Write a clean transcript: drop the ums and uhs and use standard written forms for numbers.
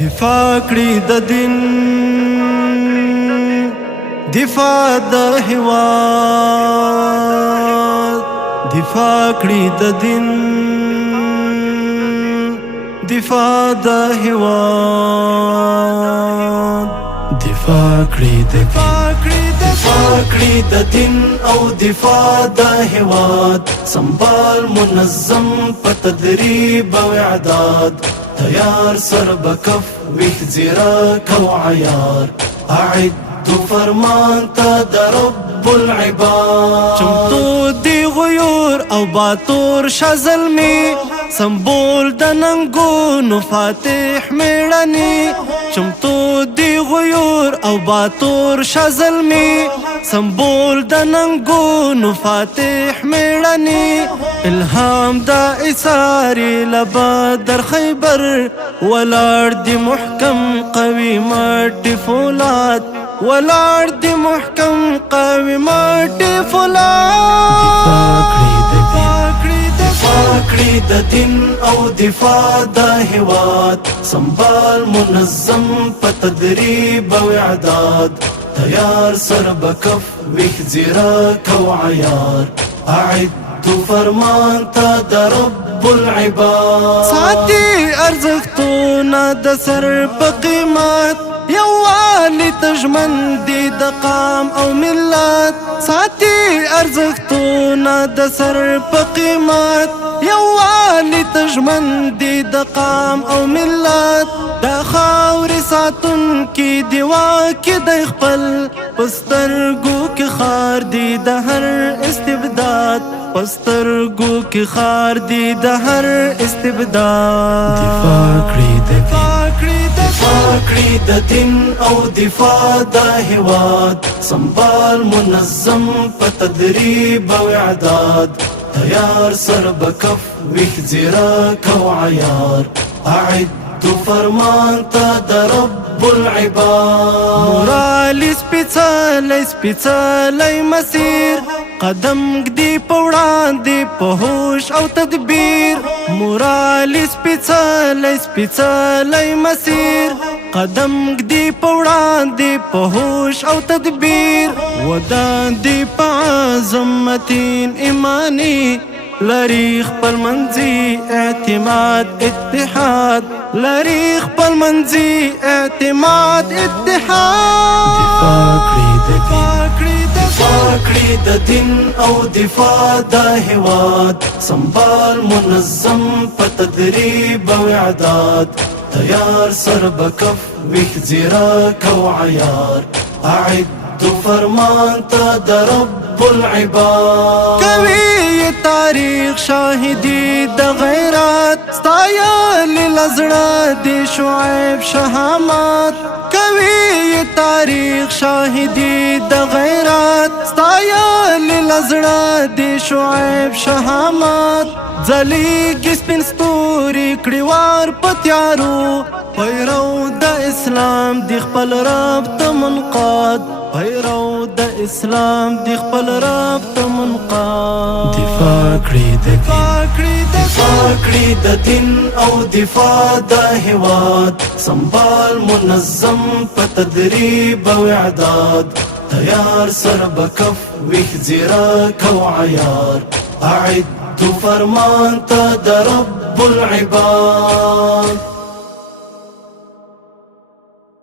دفاع کړی د دین دفاع د هیواد دفاع کړی د دین دفاع د هیواد دفاع کړی د دین او دفاع د هیواد سنبال منظم په تدریب او اعداد تیار سر بکف ویخ زیراک و عیار اعد فرمان تا در رب العباد چمتو دی غیور او باتور شازلمی سمبول د ننګونو فاتح میړنی چمتو دی غیور او باتور شازلمی سمبول د ننګونو فاتح میړنی الهام دا اثاری لبا در خیبر ولار دی محکم قوی مټی فولاد ولار دی محکم قوی مټی فولاد دفاع کړی د دین او دفاع د هیواد سنبال منظم په تدریب او اعداد تیار سر بکف ویخ زیراک و عیار اعد فرمان تا د رب العباد ساتي ارزښتونه د سر په قیمت یووالی تژمن دی د قام او ملت ساتي ارزښتونه د سر په قیمت یووالی تژمن دی د قام او ملت دا خاورې ساتونکي دی واکې دی خپل په سترګو کې خار دی د هر استبداد په سترګو کې خار دی د هر استبداد دفاع کړی د دین او دفاع د هیواد سنبال منظم په تدریب او اعداد تیار سر بکف ویخ زیراک و عیار اعد فرمان تا د رب العباد مورالی سپیڅلی مسیر قدم ږدي په وړاندې په هوش او تدبیر مورالی سپیڅلی مسیر قدم ږدي په وړاندې په هوش او تدبیر وداندې په عظمتین ایمانی لري خپل منځي اعتماد اتحاد لري خپل منځي اعتماد اتحاد دفاع کړی د دین او دفاع د هیواد سنبال منظم په تدریب او اعداد تیار سر بکف ویخ زیراک و عیار اعد فرمان تا د رب العباد کوي تاریخ شاهدی د غیرات ستایلی لزړه دی شعیب شهامت کوي تاریخ شاهدی د غیرات ستایلی لزړه دی شعیب شهامت ځلیږي سپین ستوري کړي وار په تیارو پیرو د اسلام دی خپل رب ته منقاد پیرو د اسلام دی خپل رب ته منقاد دفاع کړی د دین او دفاع د هیواد سنبال منظم په تدریب او اعداد تیار سر بکف ویخ زیراک و عیار اعد فرمان تا د رب العباد